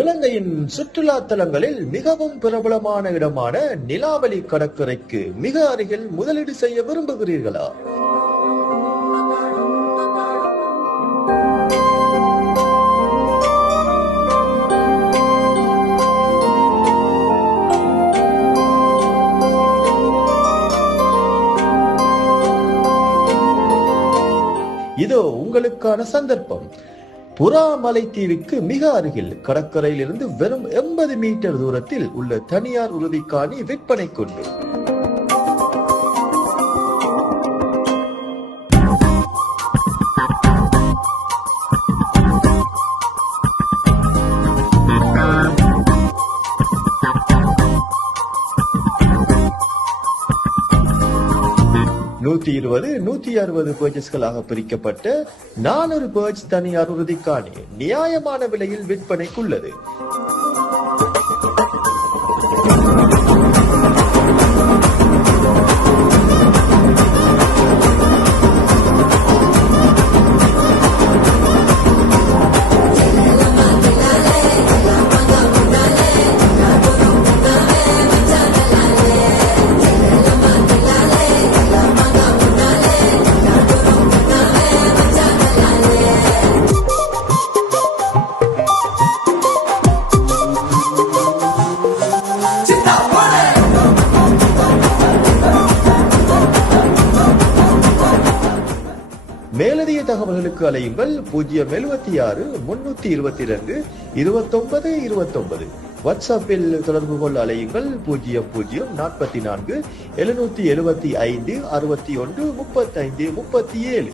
இலங்கையின் சுற்றுலா தலங்களில் மிகவும் பிரபலமான இடமான நிலாவலி கடற்கரைக்கு மிக அருகில் முதலீடு செய்ய விரும்புகிறீர்களா? இதோ உங்களுக்கான சந்தர்ப்பம். புறாமலைத்தீவுக்கு மிக அருகில் கடற்கரையிலிருந்து வெறும் எண்பது மீட்டர் தூரத்தில் உள்ள தனியார் உறுதிக்காணி விற்பனைக்குண்டு நூத்தி இருபது நூத்தி அறுபது பேர்ச்சஸ்களாக பிரிக்கப்பட்ட நானூறு பேர்ச் தனியார் உறுதிக்காணி நியாயமான விலையில் விற்பனைக்குள்ளது. மேலதிக தகவல்களுக்கு அலையுங்கள். பூஜ்ஜியம் எழுபத்தி ஆறு முன்னூத்தி இருபத்தி ரெண்டு இருபத்தொன்பது இருபத்தொன்பது. வாட்ஸ்அப்பில் தொடர்பு கொள்ள அலையுங்கள். பூஜ்ஜியம் பூஜ்ஜியம் நாற்பத்தி நான்கு எழுநூத்தி எழுபத்தி ஐந்து அறுபத்தி ஒன்று முப்பத்தைந்து முப்பத்தி ஏழு.